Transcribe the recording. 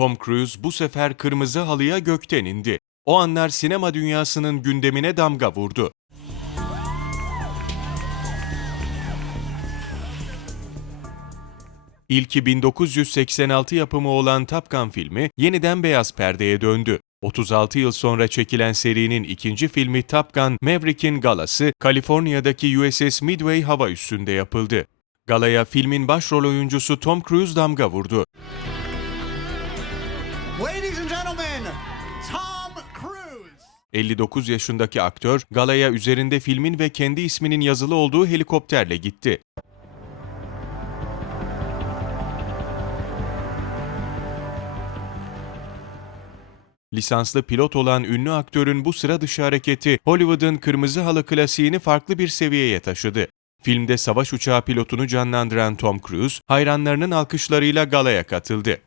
Tom Cruise bu sefer kırmızı halıya gökten indi. O anlar sinema dünyasının gündemine damga vurdu. İlki 1986 yapımı olan Top Gun filmi yeniden beyaz perdeye döndü. 36 yıl sonra çekilen serinin ikinci filmi Top Gun Maverick'in galası Kaliforniya'daki USS Midway hava üssünde yapıldı. Galaya filmin başrol oyuncusu Tom Cruise damga vurdu. Ladies and gentlemen, Tom Cruise. 59 yaşındaki aktör galaya üzerinde filmin ve kendi isminin yazılı olduğu helikopterle gitti. Lisanslı pilot olan ünlü aktörün bu sıra dışı hareketi Hollywood'un kırmızı halı klasiğini farklı bir seviyeye taşıdı. Filmde savaş uçağı pilotunu canlandıran Tom Cruise, hayranlarının alkışlarıyla galaya katıldı.